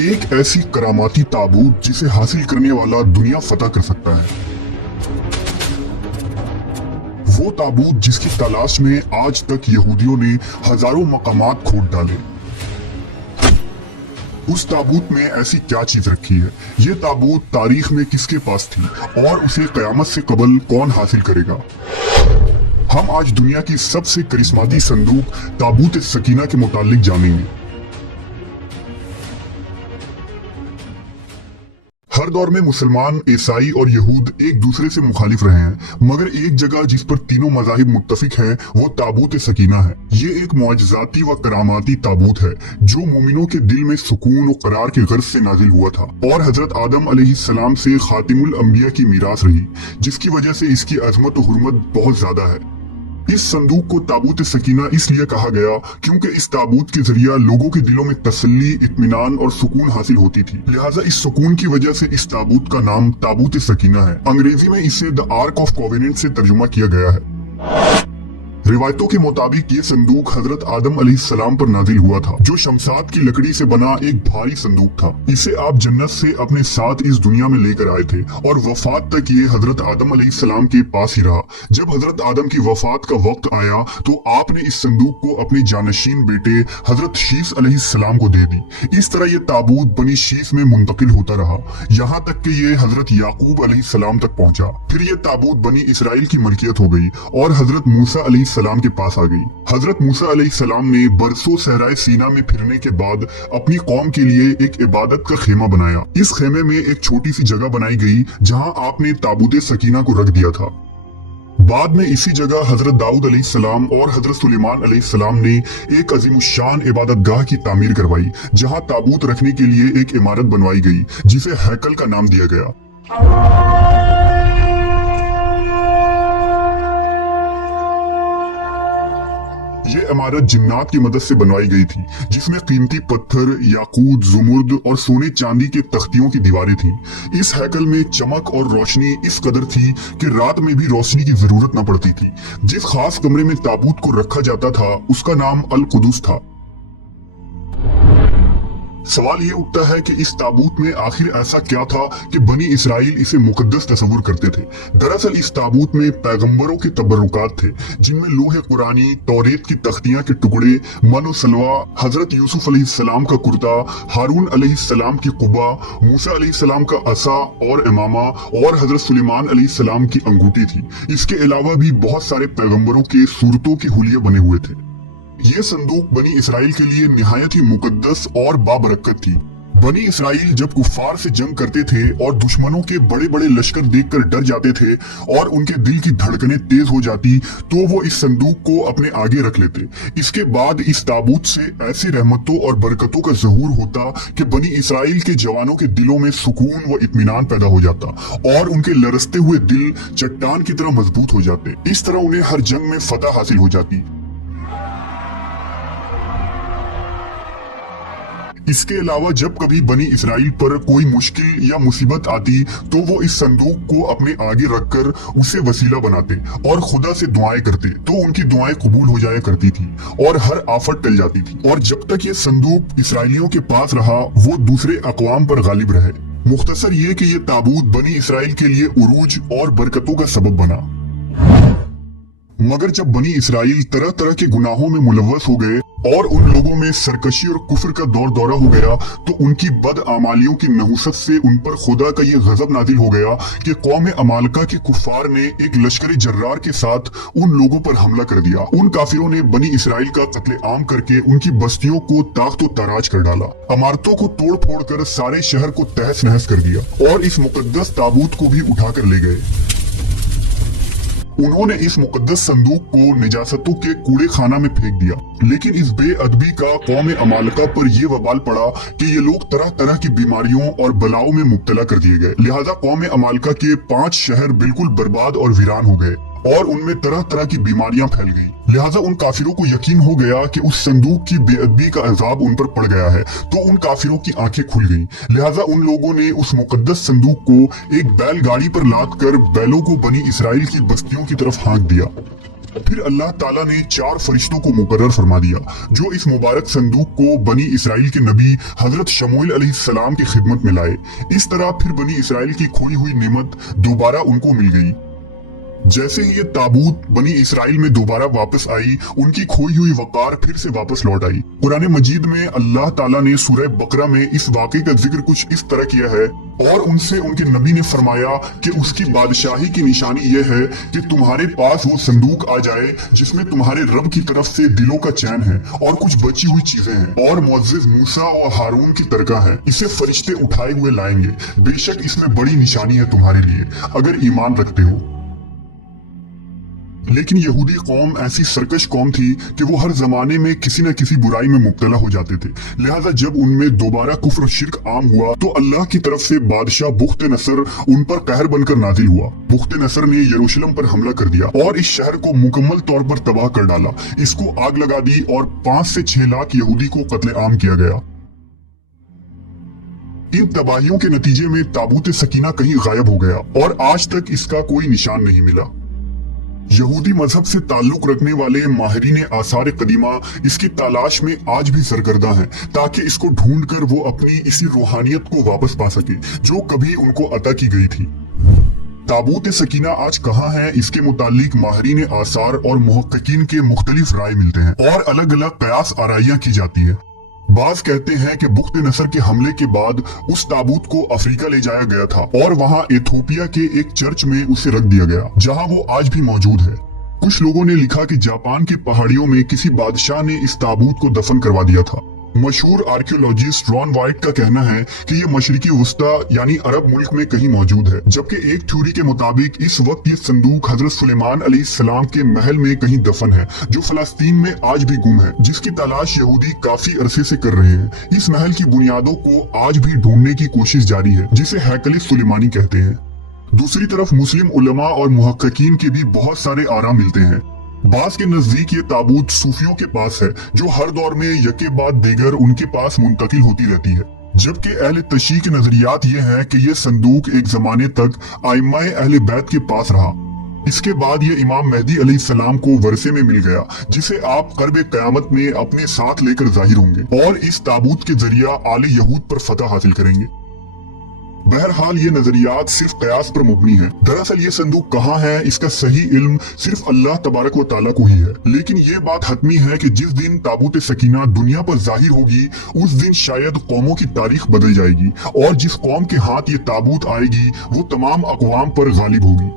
एक ऐसी करामाती ताबूत जिसे हासिल करने वाला दुनिया फतह कर सकता है। वो ताबूत जिसकी तलाश में आज तक यहूदियों ने हजारों मकामात खोद डाले। उस ताबूत में ऐसी क्या चीज रखी है? ये ताबूत तारीख में किसके पास थी और उसे कयामत से कबल कौन हासिल करेगा? हम आज दुनिया की सबसे करिश्माती संदूक ताबूत सकीना के मुतालिक जानेंगे। हर दौर में मुसलमान, ईसाई और यहूद एक दूसरे से मुखालिफ रहे हैं, मगर एक जगह जिस पर तीनों मज़ाहिब मुत्तफिक हैं वो ताबूत सकीना है। ये एक मुआजिजाती व करामाती ताबूत है जो मोमिनों के दिल में सुकून और करार के गर्ज से नाजिल हुआ था और हजरत आदम अलैहिस्सलाम से खातिमुल अंबिया की मीरास रही, जिसकी वजह से इसकी अजमत और हुर्मत बहुत ज्यादा है। इस संदूक को ताबूत सकीना इसलिए कहा गया क्योंकि इस ताबूत के जरिया लोगों के दिलों में तसल्ली, इत्मीनान और सुकून हासिल होती थी। लिहाजा इस सुकून की वजह से इस ताबूत का नाम ताबूत सकीना है। अंग्रेजी में इसे द आर्क ऑफ कोवेनेंट से तर्जुमा किया गया है। रिवायतों के मुताबिक ये संदूक हजरत आदम अलैहिस्सलाम पर नाजिल हुआ था, जो शमशाद की लकड़ी से बना एक भारी संदूक था। इसे आप जन्नत से अपने साथ इस दुनिया में लेकर आए थे और वफात तक ये हजरत आदम अलैहिस्सलाम के पास ही रहा। जब हजरत आदम की वफात का वक्त आया तो आपने इस संदूक को अपने जानशीन बेटे हजरत शीस अलैहिस्सलाम को दे दी। इस तरह ये ताबूत बनी शीस में मुंतकिल होता रहा, यहाँ तक कि ये हजरत याकूब अलैहिस्सलाम तक पहुंचा। फिर ये ताबूत बनी इसराइल की मलकियत हो गई और हजरत मूसा अलैहिस्सलाम के पास आ गई। हजरत मूसा अलैहिस्सलाम ने बरसों सहराए सीना में फिरने के बाद अपनी कौम के लिए एक इबादत का खेमा बनाया। इस खेमे में एक छोटी सी जगह बनाई गई जहां आपने ताबूत सकीना को रख दिया था। बाद में इसी जगह हजरत दाऊद अलैहिस्सलाम और हजरत सुलेमान अलैहिस्सलाम ने एक अजीमुशान इबादत गाह की तामीर करवाई, जहां ताबूत रखने के लिए एक इमारत बनवाई गई जिसे हैकल का नाम दिया गया। ये इमारत जिन्नात की मदद से बनवाई गई थी, जिसमें कीमती पत्थर, याकूत, जुमुर्द और सोने चांदी के तख्तियों की दीवारें थीं। इस हैकल में चमक और रोशनी इस कदर थी कि रात में भी रोशनी की जरूरत न पड़ती थी। जिस खास कमरे में ताबूत को रखा जाता था उसका नाम अल कुदुस था। सवाल ये उठता है कि इस ताबूत में आखिर ऐसा क्या था कि बनी इसराइल इसे मुकद्दस तस्वुर करते थे। दरअसल इस ताबूत में पैगंबरों के तबर्रुकात थे, जिनमें लोहे कुरानी, तौरेत की तख्तियां के टुकड़े, मनो सलवा, हजरत यूसुफ अलैहिस्सलाम का कुर्ता, हारून अलैहिस्सलाम की कुबा, मूसा अलैहिस्सलाम का असा और इमामा और हजरत सुलेमान अलैहिस्सलाम की अंगूठी थी। इसके अलावा भी बहुत सारे पैगंबरों के सूरतों के हुलिये बने हुए थे। ये संदूक बनी इसराइल के लिए निहायत ही मुकद्दस और बाबरकत थी। बनी इसराइल जब कुफार से जंग करते थे और दुश्मनों के बड़े बड़े लश्कर देखकर डर जाते थे और उनके दिल की धड़कनें तेज हो जाती तो वो इस संदूक को अपने आगे रख लेते। इसके बाद इस ताबूत से ऐसी रहमतों और बरकतों का ज़हूर होता कि बनी इसराइल के जवानों के दिलों में सुकून व इत्मीनान पैदा हो जाता और उनके लरसते हुए दिल चट्टान की तरह मजबूत हो जाते। इस तरह उन्हें हर जंग में फतह हासिल हो जाती। इसके अलावा जब कभी बनी इसराइल पर कोई मुश्किल या मुसीबत आती तो वो इस संदूक को अपने आगे रखकर उसे वसीला बनाते और खुदा से दुआएं करते, तो उनकी दुआएं कबूल हो जाया करती थी और हर आफत टल जाती थी। और जब तक ये संदूक इसराइलियों के पास रहा वो दूसरे अक़वाम पर गालिब रहे। मुख्तसर ये कि ये ताबूत बनी इसराइल के लिए उरूज और बरकतों का सबब बना। मगर जब बनी इसराइल तरह तरह के गुनाहों में मुलव्वस हो गए और उन लोगों में सरकशी और कुफ्र का दौर दौरा हो गया तो उनकी बद आमालियों की नहुसत से उन पर खुदा का ये गजब नाजिल हो गया कि कौम अमालका के कुफार ने एक लश्कर जर्रार के साथ उन लोगों पर हमला कर दिया। उन काफिरों ने बनी इसराइल का कत्ले आम करके उनकी बस्तियों को ताख्त व ताराज कर डाला, इमारतों को तोड़ फोड़ कर सारे शहर को तहस नहस कर दिया और इस मुकद्दस ताबूत को भी उठाकर ले गए। उन्होंने इस मुकद्दस संदूक को निजासतों के कूड़े खाना में फेंक दिया। लेकिन इस बेअदबी का कौम अमालका पर यह वबाल पड़ा कि ये लोग तरह तरह की बीमारियों और बलाओं में मुब्तला कर दिए गए। लिहाजा कौम अमालका के 5 शहर बिल्कुल बर्बाद और वीरान हो गए और उनमें तरह तरह की बीमारियां फैल गई। लिहाजा उन काफिरों को यकीन हो गया कि उस संदूक की बेअदबी का अजाब उन पर पड़ गया है, तो उन काफिरों की आंखें खुल गईं। लिहाजा उन लोगों ने उस मुकद्दस संदूक को एक बैलगाड़ी पर लाद कर बैलों को बनी इसराइल की बस्तियों की तरफ हाँक दिया। फिर अल्लाह ताला ने 4 फरिश्तों को मुकर्रर फरमा दिया जो इस मुबारक संदूक को बनी इसराइल के नबी हजरत शमूएल अलैहिस्सलाम की खिदमत में लाए। इस तरह फिर बनी इसराइल की खोई हुई नेमत दोबारा उनको मिल गई। जैसे ही ये ताबूत बनी इसराइल में दोबारा वापस आई, उनकी खोई हुई वकार फिर से वापस लौट आई। कुरान मजीद में अल्लाह ताला ने सूरह बकरा में इस वाक़े का जिक्र कुछ इस तरह किया है, और उनसे उनके नबी ने फरमाया कि उसकी बादशाही की निशानी यह है कि तुम्हारे पास वो संदूक आ जाए जिसमें तुम्हारे रब की तरफ से दिलों का चैन है और कुछ बची हुई चीजें हैं, और मुअज्जिज मूसा और हारून की तरका है। इसे फरिश्ते उठाए हुए लाएंगे। बेशक इसमें बड़ी निशानी है तुम्हारे लिए अगर ईमान रखते हो। लेकिन यहूदी कौम ऐसी सरकश कौम थी कि वो हर जमाने में किसी न किसी बुराई में मुब्तला हो जाते थे। लिहाजा जब उनमें दोबारा कुफ्र और शिर्क आम हुआ तो अल्लाह की तरफ से बादशाह बुख्त नसर उन पर कहर बनकर नाजिल हुआ। बुख्त नसर ने यरूशलेम पर हमला कर दिया और इस शहर को मुकम्मल तौर पर तबाह कर डाला। इसको आग लगा दी और 5 से 6 लाख यहूदी को कत्लेआम किया गया। इन तबाहियों के नतीजे में ताबूत सकीना कहीं गायब हो गया और आज तक इसका कोई निशान नहीं मिला। यहूदी मजहब से ताल्लुक रखने वाले माहिरीन आसार कदीमा इसकी तलाश में आज भी सरगर्दा हैं ताकि इसको ढूंढकर वो अपनी इसी रूहानियत को वापस पा सके जो कभी उनको अता की गई थी। ताबूत सकीना आज कहाँ है, इसके मुतालिक माहिरीन आसार और मुहक्किकीन के मुख्तलिफ राय मिलते हैं और अलग अलग कयास आराइयां की जाती है। बाज कहते हैं कि बुख्त नसर के हमले के बाद उस ताबूत को अफ्रीका ले जाया गया था और वहां एथोपिया के एक चर्च में उसे रख दिया गया जहां वो आज भी मौजूद है। कुछ लोगों ने लिखा कि जापान की पहाड़ियों में किसी बादशाह ने इस ताबूत को दफन करवा दिया था। मशहूर आर्कियोलॉजिस्ट रॉन वाइट का कहना है कि ये मशरिकी वस्ता यानी अरब मुल्क में कहीं मौजूद है, जबकि एक थ्योरी के मुताबिक इस वक्त ये संदूक हजरत सुलेमान अलैहिस्सलाम के महल में कहीं दफन है जो फलस्तीन में आज भी गुम है, जिसकी तलाश यहूदी काफी अरसे से कर रहे हैं। इस महल की बुनियादों को आज भी ढूंढने की कोशिश जारी है जिसे हैकल सुलेमानी कहते हैं। दूसरी तरफ मुस्लिम उलमा और मुहक्किकीन के भी बहुत सारे आरा मिलते हैं। बास के नजदीक ये ताबूत सूफियों के पास है जो हर दौर में यके बाद देगर उनके पास मुंतकिल होती रहती है, जबकि अहले तशरीह के नजरियात ये हैं कि ये संदूक एक जमाने तक आइम्माए अहले बैत के पास रहा। इसके बाद ये इमाम मेहदी अलैहिस्सलाम को वरसे में मिल गया जिसे आप क़र्ब क़यामत में अपने साथ लेकर जाहिर होंगे और इस ताबूत के जरिया आले यहूद पर फतह हासिल करेंगे। बहरहाल ये नजरियात सिर्फ कयास पर मुबनी है। दरअसल ये संदूक कहाँ है इसका सही इल्म सिर्फ अल्लाह तबारक व तआला को ही है, लेकिन ये बात हतमी है कि जिस दिन ताबूत सकीना दुनिया पर जाहिर होगी उस दिन शायद कौमों की तारीख बदल जाएगी और जिस कौम के हाथ ये ताबूत आएगी वो तमाम अक़वाम पर गालिब होगी।